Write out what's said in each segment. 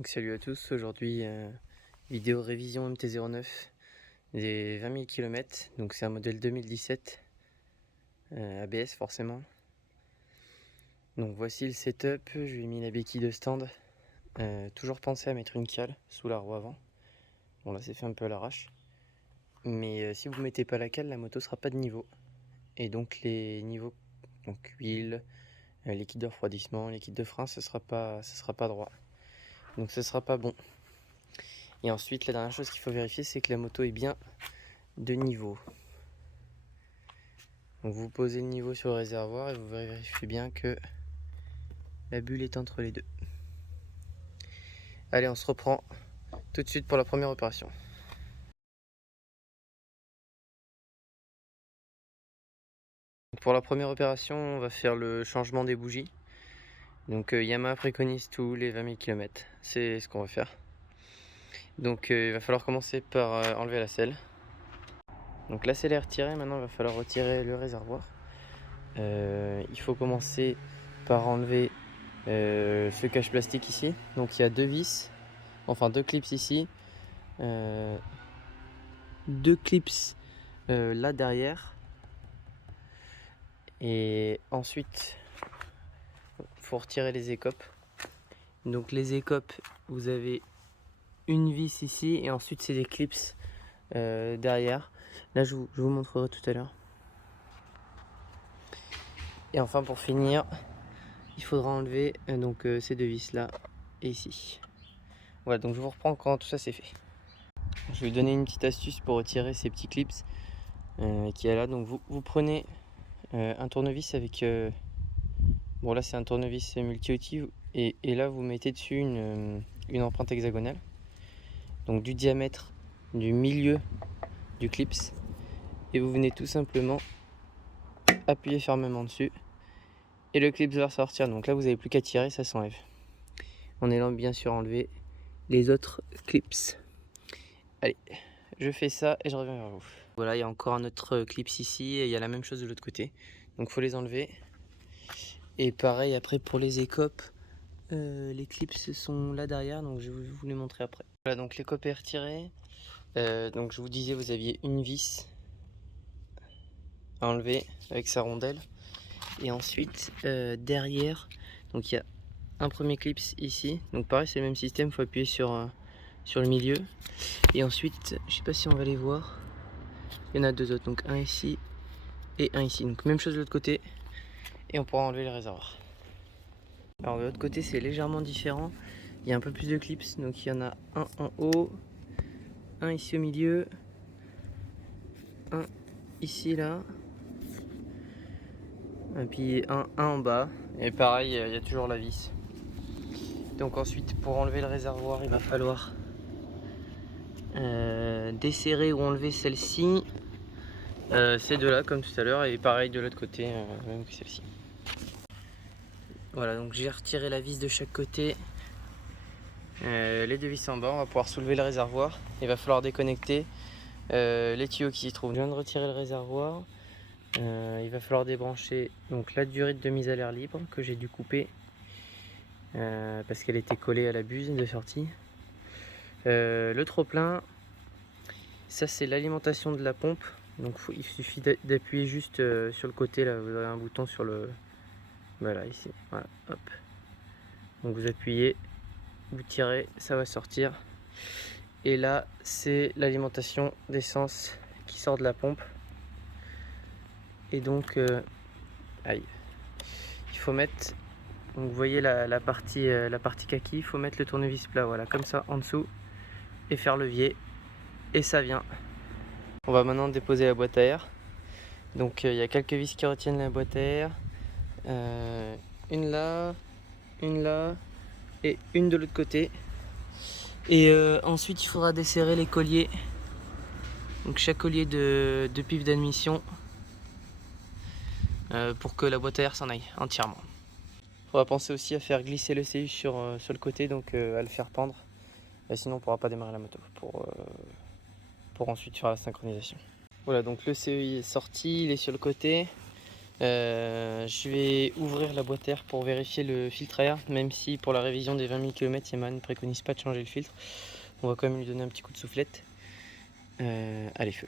Donc salut à tous, aujourd'hui vidéo révision MT-09 des 20 000 km, donc c'est un modèle 2017 ABS forcément. Donc voici le setup, je lui ai mis la béquille de stand, toujours pensé à mettre une cale sous la roue avant. Bon là c'est fait un peu à l'arrache, mais si vous mettez pas la cale, la moto sera pas de niveau. Et donc les niveaux, donc huile, liquide de refroidissement, liquide de frein, ça sera pas droit, donc ce sera pas bon. Et ensuite, la dernière chose qu'il faut vérifier, c'est que la moto est bien de niveau. Donc vous posez le niveau sur le réservoir et vous vérifiez bien que la bulle est entre les deux. Allez, on se reprend tout de suite pour la première opération. Pour la première opération, on va faire le changement des bougies. Donc Yamaha préconise tous les 20 000 km. C'est ce qu'on va faire. Donc il va falloir commencer par enlever la selle. Donc la selle est retirée, maintenant il va falloir retirer le réservoir. Il faut commencer par enlever ce cache plastique ici. Donc il y a deux vis, enfin deux clips ici, deux clips là derrière, et ensuite il faut retirer les écopes. Donc les écopes, vous avez une vis ici et ensuite c'est des clips derrière. Là je vous montrerai tout à l'heure. Et enfin pour finir, il faudra enlever ces deux vis là et ici. Voilà, donc je vous reprends quand tout ça c'est fait. Je vais vous donner une petite astuce pour retirer ces petits clips qui est là. Donc vous prenez un tournevis avec bon là c'est un tournevis multi-outil et là vous mettez dessus une empreinte hexagonale, donc du diamètre du milieu du clips, et vous venez tout simplement appuyer fermement dessus et le clip va sortir. Donc là vous n'avez plus qu'à tirer, ça s'enlève. En ayant bien sûr enlevé les autres clips. Allez, je fais ça et je reviens vers vous. Voilà, il y a encore un autre clips ici et il y a la même chose de l'autre côté. Donc faut les enlever. Et pareil après pour les écopes, les clips sont là derrière, donc je vais vous les montrer après. Voilà, donc l'écope est retirée. Donc je vous disais, vous aviez une vis à enlever avec sa rondelle. Et ensuite derrière, donc il y a un premier clip ici. Donc pareil, c'est le même système, il faut appuyer sur le milieu. Et ensuite, je sais pas si on va les voir, il y en a deux autres, donc un ici et un ici. Donc même chose de l'autre côté. Et on pourra enlever les réservoirs. Alors de l'autre côté c'est légèrement différent, il y a un peu plus de clips, donc il y en a un en haut, un ici au milieu, un ici là, et puis un en bas, et pareil il y a toujours la vis. Donc ensuite pour enlever le réservoir il va falloir desserrer ou enlever celle-ci, ces deux là comme tout à l'heure, et pareil de l'autre côté, même que celle-ci. Voilà, donc j'ai retiré la vis de chaque côté. Les deux vis en bas, on va pouvoir soulever le réservoir. Il va falloir déconnecter les tuyaux qui s'y trouvent. Je viens de retirer le réservoir. Il va falloir débrancher donc la durite de mise à l'air libre que j'ai dû couper parce qu'elle était collée à la buse de sortie. Le trop-plein, ça c'est l'alimentation de la pompe. Donc il suffit d'appuyer juste sur le côté là, vous avez un bouton sur le... Voilà, ici, voilà, hop. Donc vous appuyez, vous tirez, ça va sortir. Et là, c'est l'alimentation d'essence qui sort de la pompe. Et donc, aïe, il faut mettre, donc vous voyez la partie kaki, il faut mettre le tournevis plat, voilà, comme ça, en dessous, et faire levier, et ça vient. On va maintenant déposer la boîte à air. Donc, il y a quelques vis qui retiennent la boîte à air. Une là, et une de l'autre côté. Et ensuite, il faudra desserrer les colliers. Donc chaque collier de pif d'admission pour que la boîte à air s'en aille entièrement. On va penser aussi à faire glisser le CU sur le côté, donc à le faire pendre. Sinon on ne pourra pas démarrer la moto pour ensuite faire la synchronisation. Voilà, donc le CEI est sorti, il est sur le côté. Je vais ouvrir la boîte à air pour vérifier le filtre à air, même si pour la révision des 20 000 km, Yamaha ne préconise pas de changer le filtre. On va quand même lui donner un petit coup de soufflette. Allez, feu.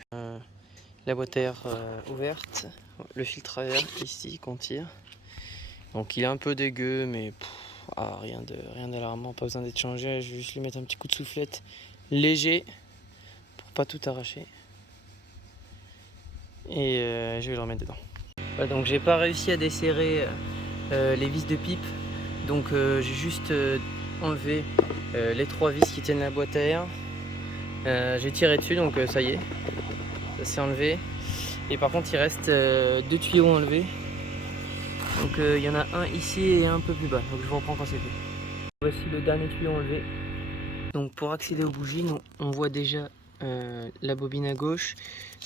La boîte à air ouverte, le filtre à air ici qu'on tire. Donc il est un peu dégueu, mais rien d'alarmant, pas besoin d'être changé. Je vais juste lui mettre un petit coup de soufflette léger pour pas tout arracher. Et je vais le remettre dedans. Voilà, donc j'ai pas réussi à desserrer les vis de pipe, donc j'ai juste enlevé les 3 vis qui tiennent la boîte à air. J'ai tiré dessus, donc ça y est, ça s'est enlevé. Et par contre il reste 2 tuyaux enlevés, donc il y en a un ici et un peu plus bas, donc je vous reprends quand c'est fait. Voici le dernier tuyau enlevé. Donc pour accéder aux bougies, on voit déjà la bobine à gauche.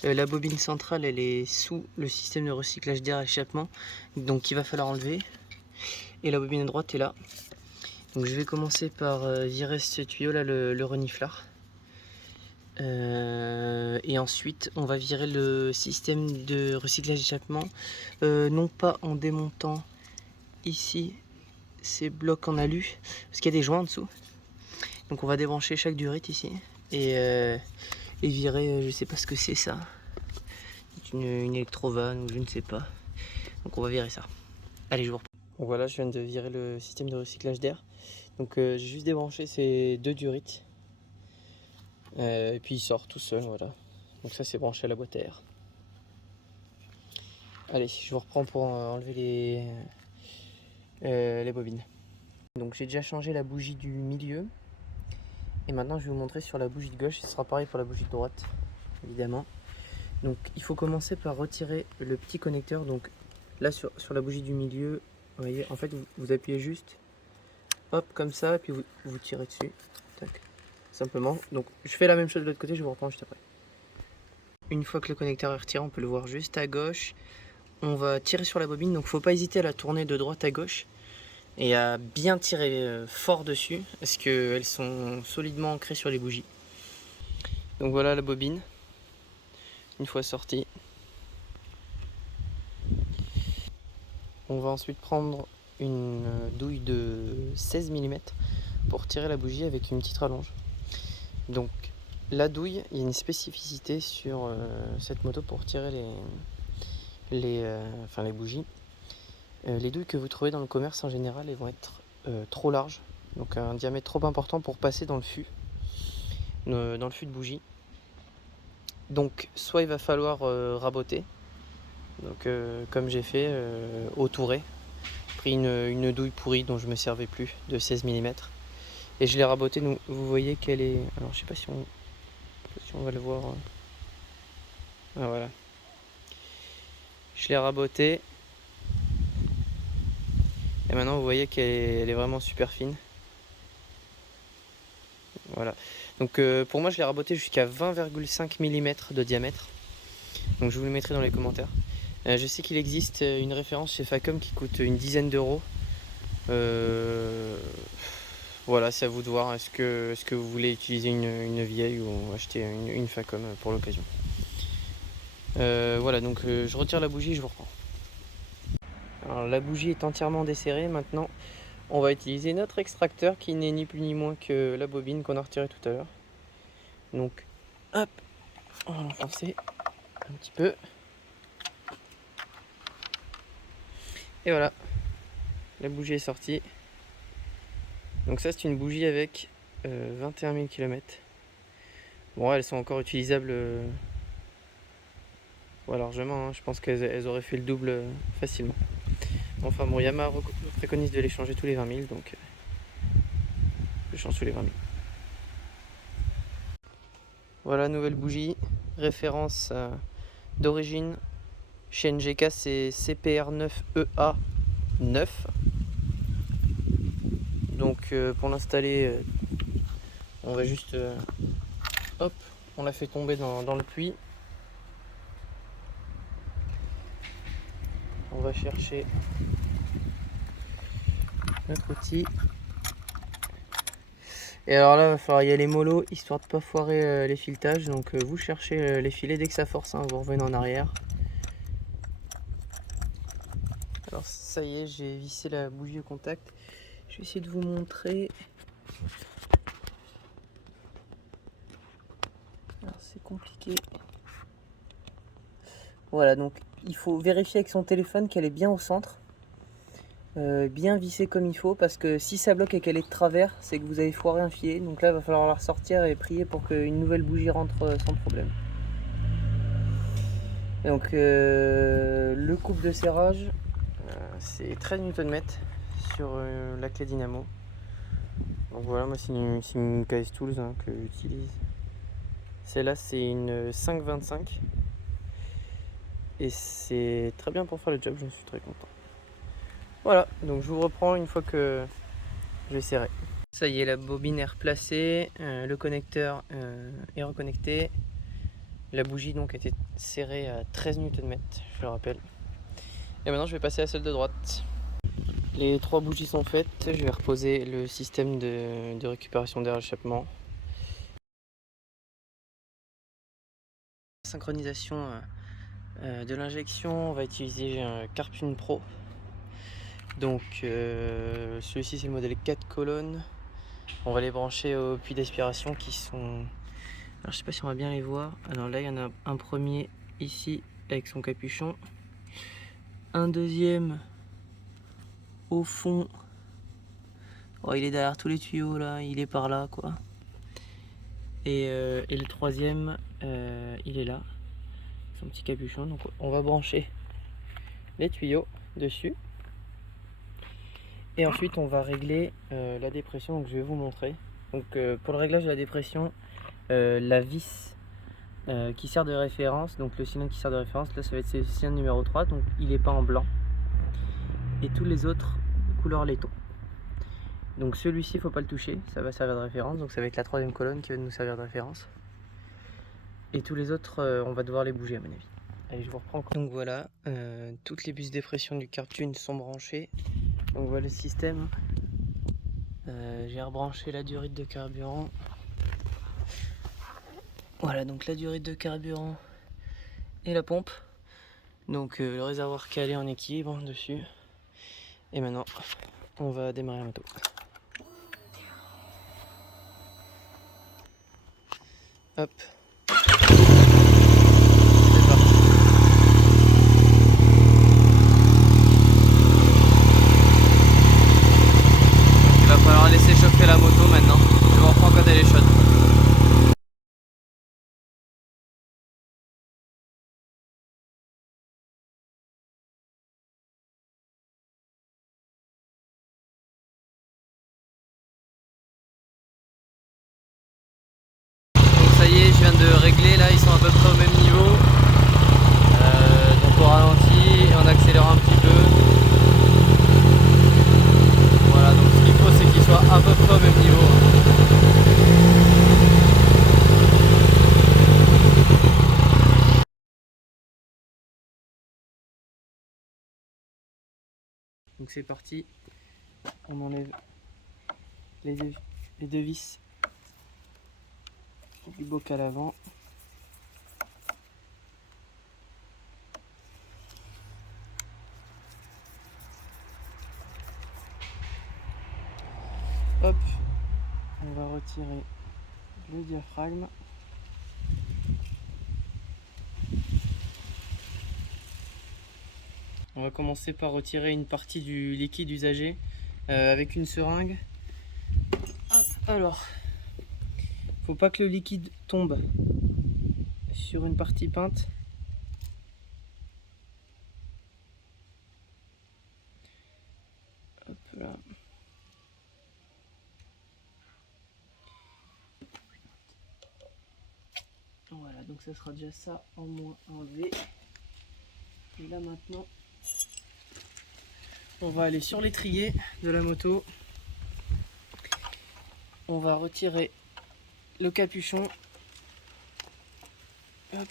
La bobine centrale, elle est sous le système de recyclage d'air échappement, donc il va falloir enlever. Et la bobine à droite est là. Donc je vais commencer par virer ce tuyau là, le reniflard. Et ensuite on va virer le système de recyclage d'échappement, non pas en démontant ici ces blocs en alu, parce qu'il y a des joints en dessous. Donc on va débrancher chaque durite ici et virer, je sais pas ce que c'est ça, une électrovanne ou je ne sais pas. Donc on va virer ça. Allez, je vous reprends. Donc voilà, je viens de virer le système de recyclage d'air. Donc j'ai juste débranché ces 2 durites. Et puis il sort tout seul, voilà. Donc ça c'est branché à la boîte à air. Allez, je vous reprends pour enlever les bobines. Donc j'ai déjà changé la bougie du milieu. Et maintenant je vais vous montrer sur la bougie de gauche. Ce sera pareil pour la bougie de droite, évidemment. Donc il faut commencer par retirer le petit connecteur. Donc là sur la bougie du milieu, vous voyez, en fait vous appuyez juste, hop, comme ça, et puis vous tirez dessus. Tac. Simplement. Donc je fais la même chose de l'autre côté, je vous reprends juste après. Une fois que le connecteur est retiré, on peut le voir juste à gauche. On va tirer sur la bobine, donc il ne faut pas hésiter à la tourner de droite à gauche et à bien tirer fort dessus parce qu'elles sont solidement ancrées sur les bougies. Donc voilà la bobine, une fois sortie. On va ensuite prendre une douille de 16 mm pour tirer la bougie avec une petite rallonge. Donc la douille, il y a une spécificité sur cette moto pour tirer les bougies. Les douilles que vous trouvez dans le commerce en général, elles vont être trop larges, donc un diamètre trop important pour passer dans le fût de bougie. Donc soit il va falloir raboter, donc comme j'ai fait au touret, pris une douille pourrie dont je me servais plus de 16 mm et je l'ai rabotée. Vous voyez qu'elle est, alors je sais pas si on va le voir. Ah, voilà, je l'ai rabotée et maintenant vous voyez qu'elle est vraiment super fine. Voilà, donc pour moi je l'ai raboté jusqu'à 20,5 mm de diamètre, donc je vous le mettrai dans les commentaires. Je sais qu'il existe une référence chez Facom qui coûte une dizaine d'euros. Voilà, c'est à vous de voir. Est-ce que vous voulez utiliser une vieille ou acheter une Facom pour l'occasion. Voilà, donc je retire la bougie et je vous reprends. Alors la bougie est entièrement desserrée. Maintenant on va utiliser notre extracteur qui n'est ni plus ni moins que la bobine qu'on a retirée tout à l'heure. Donc hop, on va l'enfoncer un petit peu. Et voilà, la bougie est sortie. Donc ça c'est une bougie avec 21 000 km. Bon, elles sont encore utilisables largement, hein. Je pense qu'elles auraient fait le double facilement. Enfin bon, Yamaha préconise de les changer tous les 20 000, donc je change tous les 20 000. Voilà, nouvelle bougie, référence d'origine chez NGK, c'est CPR9EA9. Donc pour l'installer, on va juste hop, on la fait tomber dans le puits. On va chercher notre outil. Et alors là, il va falloir y aller mollo, histoire de ne pas foirer les filetages. Donc vous cherchez les filets, dès que ça force, hein, vous revenez en arrière. Alors ça y est, j'ai vissé la bougie au contact. Je vais essayer de vous montrer. Alors c'est compliqué. Voilà, donc il faut vérifier avec son téléphone qu'elle est bien au centre. Bien vissée comme il faut, parce que si ça bloque et qu'elle est de travers, c'est que vous avez foiré un filet. Donc là, il va falloir la ressortir et prier pour qu'une nouvelle bougie rentre sans problème. Et donc le couple de serrage, c'est 13 Nm sur la clé dynamo. Donc voilà, moi c'est une KS Tools que j'utilise. Celle-là c'est une 5,25 et c'est très bien pour faire le job, j'en suis très content. Voilà, donc je vous reprends une fois que j'ai serré. Ça y est, la bobine est replacée, le connecteur est reconnecté. La bougie donc était serrée à 13 Nm, je le rappelle. Et maintenant je vais passer à celle de droite. Les 3 bougies sont faites, je vais reposer le système de récupération d'air échappement. Synchronisation de l'injection, on va utiliser un Carpune Pro. Donc celui-ci c'est le modèle 4 colonnes. On va les brancher aux puits d'aspiration qui sont... Alors je sais pas si on va bien les voir. Alors là il y en a un premier ici avec son capuchon. Un deuxième au fond. Oh, il est derrière tous les tuyaux là, il est par là quoi. Et le troisième il est là. Son petit capuchon. Donc on va brancher les tuyaux dessus. Et ensuite on va régler la dépression, donc je vais vous montrer. Donc pour le réglage de la dépression, la vis qui sert de référence, donc le cylindre qui sert de référence, là ça va être le cylindre numéro 3, donc il est peint en blanc. Et tous les autres couleur laiton. Donc celui-ci il ne faut pas le toucher, ça va servir de référence, donc ça va être la 3e colonne qui va nous servir de référence. Et tous les autres on va devoir les bouger à mon avis. Allez, je vous reprends. Donc voilà, toutes les bus dépression du Carpune sont branchées. Donc voilà le système. J'ai rebranché la durite de carburant. Voilà, donc la durite de carburant et la pompe. Donc le réservoir calé en équilibre dessus. Et maintenant, on va démarrer la moto. Hop. Il va falloir laisser chauffer la moto maintenant. Je vous reprends quand elle est chaude. Donc ça y est, je viens de régler là, ils sont à peu près au même niveau. Donc on ralentit et on accélère un petit peu. Voilà, donc ce qu'il faut c'est qu'ils soient à peu près au même niveau. Donc c'est parti, on enlève les deux vis du bocal avant. Hop, on va retirer le diaphragme. On va commencer par retirer une partie du liquide usagé avec une seringue. Hop, alors, faut pas que le liquide tombe sur une partie peinte. Hop là. Voilà, donc ça sera déjà ça en moins enlevé. Et là maintenant, on va aller sur l'étrier de la moto. On va retirer le capuchon. Hop,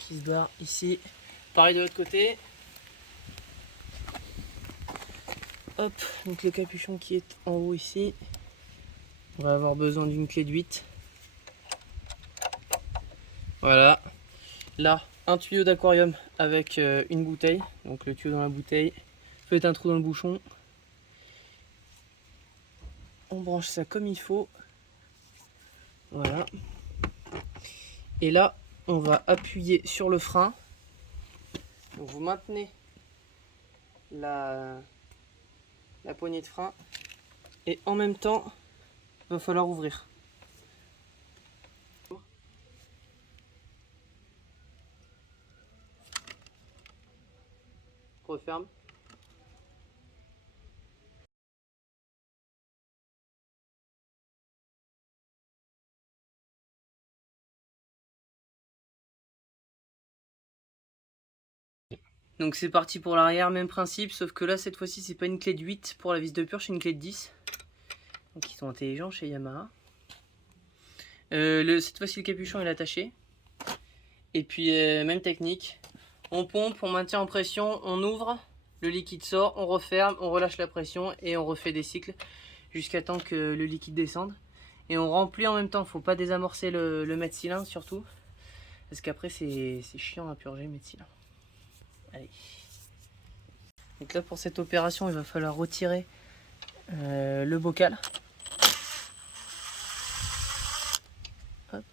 qui se barre ici. Pareil de l'autre côté. Hop, donc le capuchon qui est en haut ici. On va avoir besoin d'une clé de 8. Voilà. Là, un tuyau d'aquarium avec une bouteille. Donc le tuyau dans la bouteille. Faites un trou dans le bouchon. On branche ça comme il faut. Voilà. Et là, on va appuyer sur le frein. Donc vous maintenez la poignée de frein. Et en même temps, il va falloir ouvrir. Referme. Donc c'est parti pour l'arrière, même principe, sauf que là cette fois-ci c'est pas une clé de 8 pour la vis de purge, c'est une clé de 10. Donc ils sont intelligents chez Yamaha. Cette fois-ci le capuchon est attaché. Et puis même technique, on pompe, on maintient en pression, on ouvre, le liquide sort, on referme, on relâche la pression et on refait des cycles jusqu'à temps que le liquide descende. Et on remplit en même temps, faut pas désamorcer le mètre-cylindre surtout, parce qu'après c'est chiant à purger le mètre-cylindre. Allez. Donc là pour cette opération il va falloir retirer le bocal. Hop.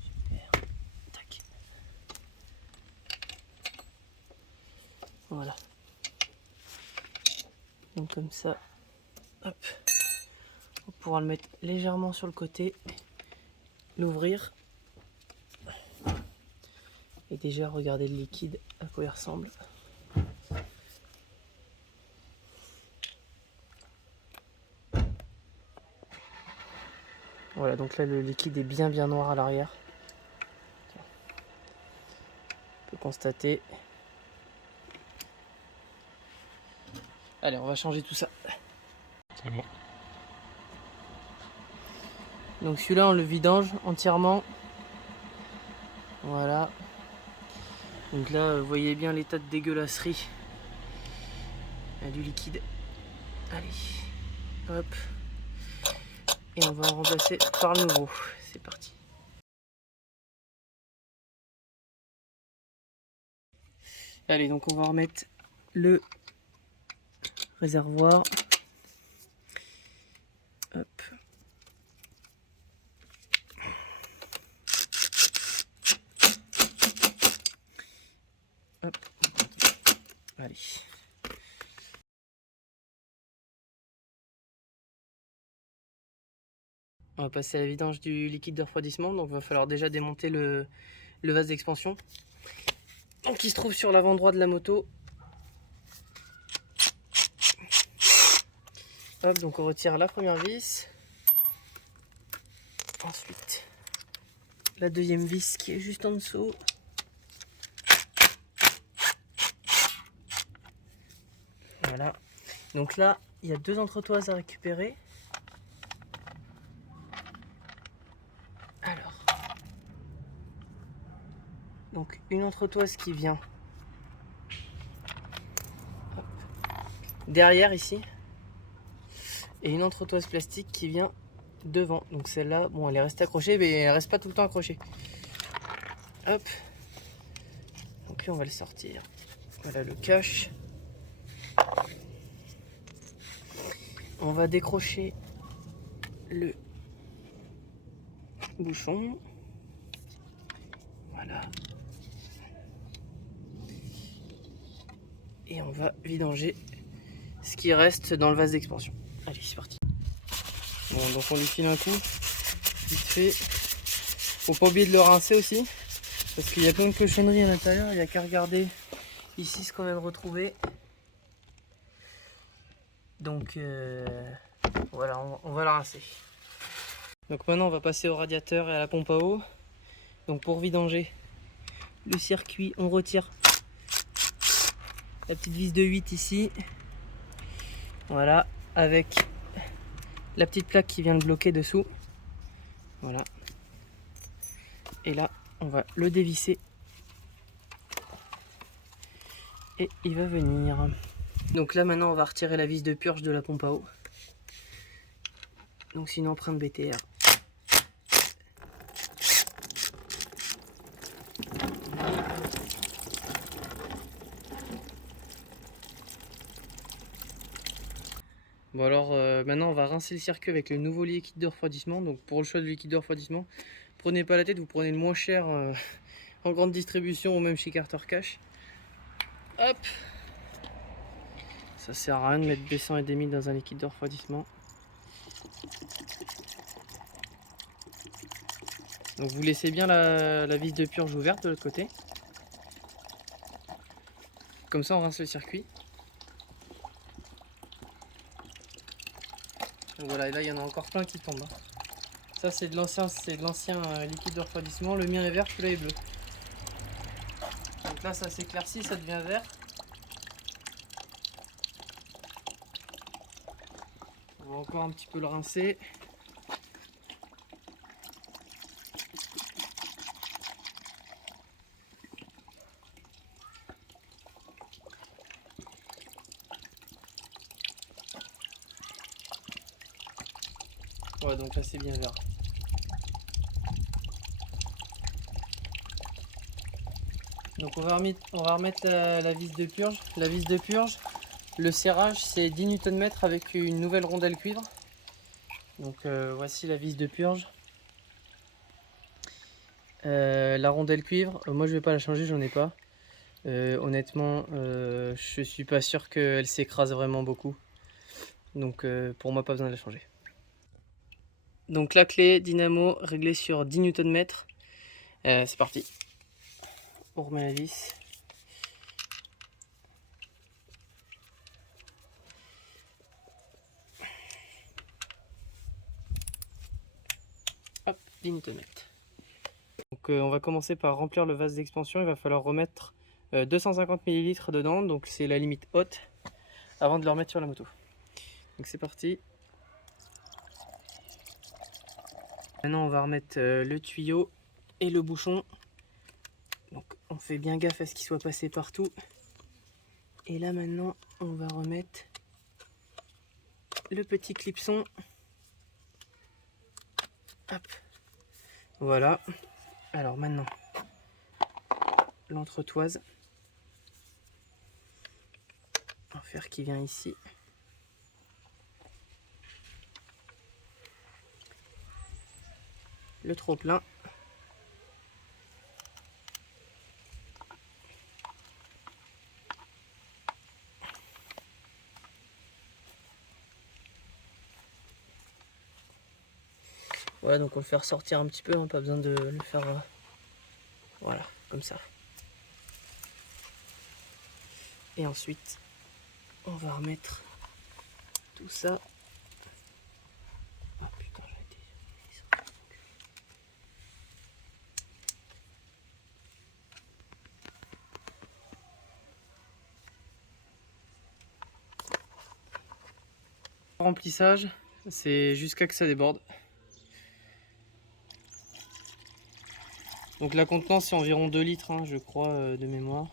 Super. Tac. Voilà. Donc comme ça, hop. On pourra le mettre légèrement sur le côté, l'ouvrir. Et déjà regarder le liquide à quoi il ressemble. Voilà, donc là le liquide est bien noir à l'arrière. On peut constater. Allez, on va changer tout ça. C'est bon. Donc celui-là on le vidange entièrement. Voilà. Donc là vous voyez bien l'état de dégueulasserie du liquide. Allez, hop. Et on va en remplacer par le nouveau. C'est parti. Allez, donc on va remettre le réservoir. Hop. Hop. Allez. On va passer à la vidange du liquide de refroidissement. Donc il va falloir déjà démonter le vase d'expansion. Donc il se trouve sur l'avant droit de la moto. Hop, donc on retire la première vis. Ensuite, la deuxième vis qui est juste en dessous. Voilà. Donc là, il y a deux entretoises à récupérer. Alors. Donc une entretoise qui vient derrière ici. Et une entretoise plastique qui vient devant. Donc celle-là, bon, elle est restée accrochée, mais elle reste pas tout le temps accrochée. Hop. Donc là, on va le sortir. Voilà le cache. On va décrocher le bouchon. Voilà. Et on va vidanger ce qui reste dans le vase d'expansion. Allez, c'est parti. Bon, donc on lui file un coup, vite fait. Faut pas oublier de le rincer aussi, parce qu'il y a plein de cochonneries à l'intérieur. Il n'y a qu'à regarder ici ce qu'on vient de retrouver. Donc voilà, on va la rincer. Donc maintenant on va passer au radiateur et à la pompe à eau. Donc pour vidanger le circuit, on retire la petite vis de 8 ici. Voilà, avec la petite plaque qui vient le bloquer dessous. Voilà. Et là, on va le dévisser. Et il va venir. Donc là maintenant on va retirer la vis de purge de la pompe à eau. Donc c'est une empreinte BTR. Bon alors maintenant on va rincer le circuit avec le nouveau liquide de refroidissement. Donc pour le choix de liquide de refroidissement, prenez pas la tête, vous prenez le moins cher en grande distribution ou même chez Carter Cash. Hop, ça sert à rien de mettre B100 et demi dans un liquide de refroidissement. Donc vous laissez bien la vis de purge ouverte de l'autre côté. Comme ça on rince le circuit. Donc voilà, et là il y en a encore plein qui tombent. Ça c'est de l'ancien liquide de refroidissement. Le mien est vert, celui-là est bleu. Donc là ça s'éclaircit, ça devient vert. On va encore un petit peu le rincer. Ouais, donc là c'est bien vert. Donc on va remettre la vis de purge. La vis de purge, le serrage c'est 10 Nm avec une nouvelle rondelle cuivre. Donc voici la vis de purge. La rondelle cuivre, moi je vais pas la changer, j'en ai pas. Honnêtement, je suis pas sûr qu'elle s'écrase vraiment beaucoup. Donc pour moi pas besoin de la changer. Donc la clé dynamo réglée sur 10 Nm. C'est parti. On remet la vis. Hop, 10 Nm. Donc on va commencer par remplir le vase d'expansion. Il va falloir remettre 250 ml dedans, donc c'est la limite haute, avant de le remettre sur la moto. Donc c'est parti. Maintenant on va remettre le tuyau et le bouchon. Donc on fait bien gaffe à ce qu'il soit passé partout. Et là maintenant on va remettre le petit clipson. Hop. Voilà. Alors maintenant l'entretoise en fer qui vient ici. Le trop-plein. Voilà, donc on le fait ressortir un petit peu, hein, pas besoin de le faire voilà, comme ça. Et ensuite, on va remettre tout ça. Ah putain, j'ai été... Remplissage, c'est jusqu'à que ça déborde. Donc la contenance c'est environ 2 litres, hein, je crois, de mémoire.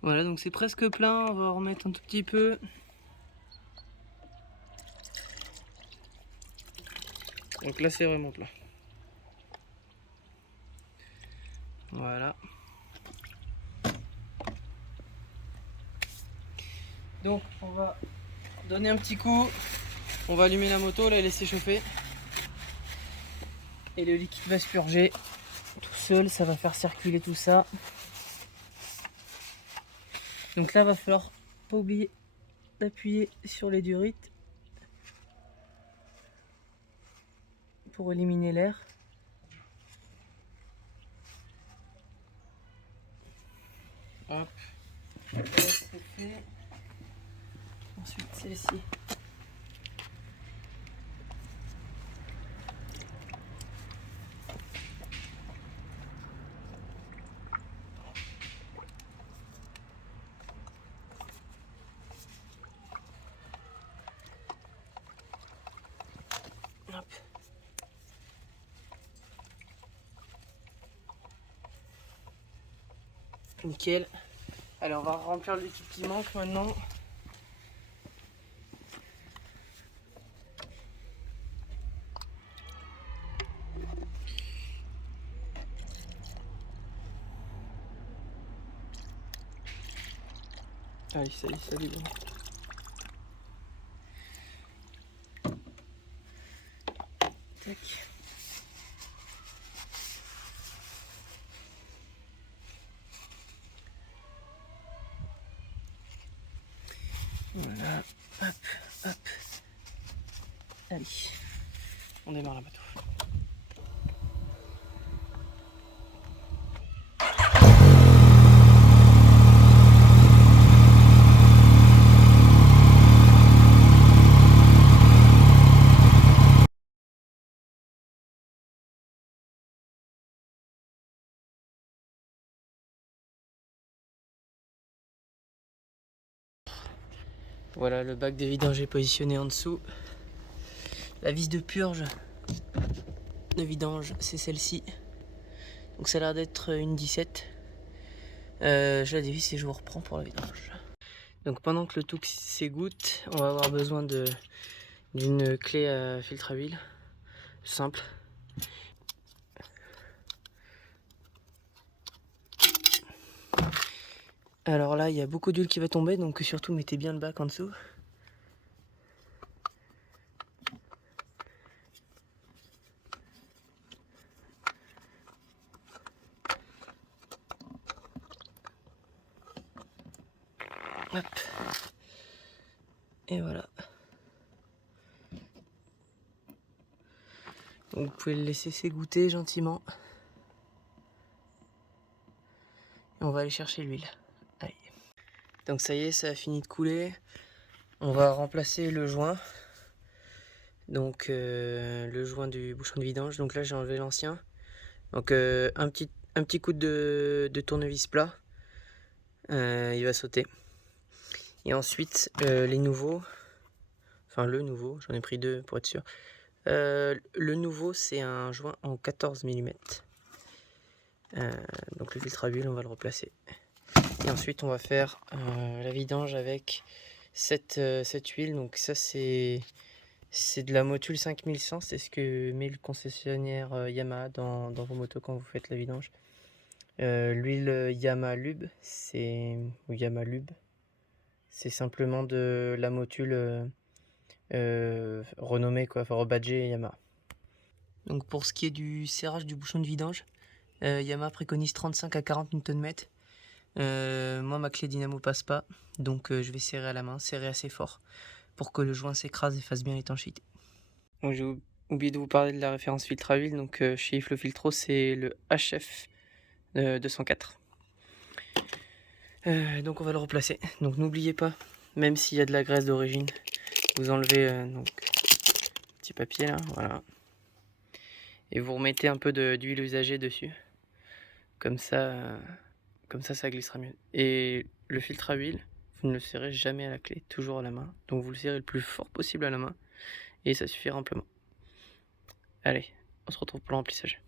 Voilà, donc c'est presque plein, on va remettre un tout petit peu. Donc là c'est vraiment plein. Voilà. Donc on va donner un petit coup, on va allumer la moto, la laisser chauffer. Et le liquide va se purger tout seul, ça va faire circuler tout ça. Donc là, va falloir pas oublier d'appuyer sur les durites pour éliminer l'air. Hop, c'est fait. Ensuite, celle-ci. Hop. Nickel. Allez, on va remplir l'équipe qui manque maintenant. Allez, salut. Tac. Voilà, hop. Allez, on démarre la moto. Voilà, le bac de vidange est positionné en dessous. La vis de purge de vidange, c'est celle-ci. Donc ça a l'air d'être une 17. Je la dévisse et je vous reprends pour la vidange. Donc pendant que le tout s'égoutte, on va avoir besoin d'une clé à filtre à huile. Simple. Alors là, il y a beaucoup d'huile qui va tomber, donc surtout mettez bien le bac en dessous. Hop. Et voilà. Donc vous pouvez le laisser s'égoutter gentiment. Et on va aller chercher l'huile. Allez. Donc ça y est, ça a fini de couler. On va remplacer le joint. Donc le joint du bouchon de vidange. Donc là j'ai enlevé l'ancien. Donc un petit coup de tournevis plat. Il va sauter. Et ensuite les nouveaux. Enfin le nouveau, j'en ai pris deux pour être sûr. Le nouveau c'est un joint en 14 mm. Donc le filtre à huile on va le replacer. Et ensuite on va faire la vidange avec cette huile. Donc ça c'est de la Motul 5100. C'est ce que met le concessionnaire Yamaha dans vos motos quand vous faites la vidange. L'huile Yamaha Lube, ou Yamaha Lube, c'est simplement de la Motul renommée, quoi, enfin rebadgée Yamaha. Donc pour ce qui est du serrage du bouchon de vidange, Yamaha préconise 35 à 40 Nm. Moi ma clé dynamo passe pas, donc je vais serrer à la main, serrer assez fort pour que le joint s'écrase et fasse bien l'étanchéité. Bon, j'ai oublié de vous parler de la référence filtre à huile. Donc chez Iflo Filtro c'est le HF 204. Donc on va le replacer. Donc n'oubliez pas, même s'il y a de la graisse d'origine, vous enlevez donc petit papier là, voilà, et vous remettez un peu d'huile usagée dessus. Comme ça ça glissera mieux. Et le filtre à huile, vous ne le serrez jamais à la clé, toujours à la main. Donc vous le serrez le plus fort possible à la main et ça suffit amplement. Allez, on se retrouve pour le remplissage.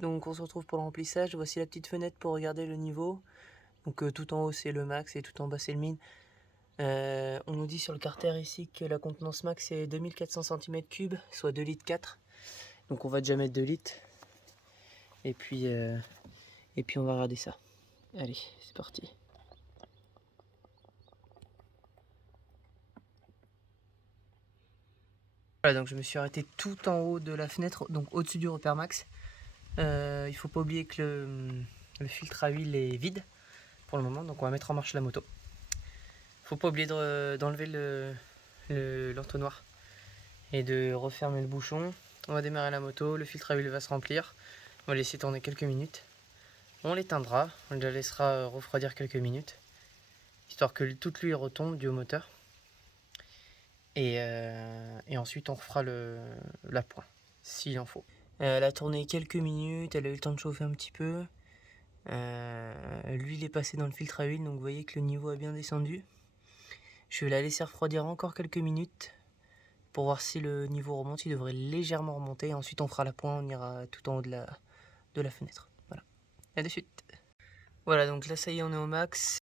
Donc on se retrouve pour le remplissage. Voici la petite fenêtre pour regarder le niveau. Donc tout en haut c'est le max et tout en bas c'est le min. On nous dit sur le carter ici que la contenance max est 2400 cm3, soit 2,4 litres. Donc on va déjà mettre 2 litres. Et puis on va regarder ça. Allez, c'est parti. Voilà, donc je me suis arrêté tout en haut de la fenêtre, donc au-dessus du repère max. Il faut pas oublier que le filtre à huile est vide pour le moment, donc on va mettre en marche la moto. Faut pas oublier d'enlever l'entonnoir et de refermer le bouchon. On va démarrer la moto, le filtre à huile va se remplir. On va laisser tourner quelques minutes. On l'éteindra, on la laissera refroidir quelques minutes, histoire que toute l'huile retombe du haut moteur. Et ensuite on refera l'appoint, s'il en faut. Elle a tourné quelques minutes, elle a eu le temps de chauffer un petit peu. L'huile est passée dans le filtre à huile, donc vous voyez que le niveau a bien descendu. Je vais la laisser refroidir encore quelques minutes pour voir si le niveau remonte. Il devrait légèrement remonter. Ensuite on fera l'appoint, on ira tout en haut de la fenêtre. Voilà, à de suite. Voilà, donc là ça y est, on est au max.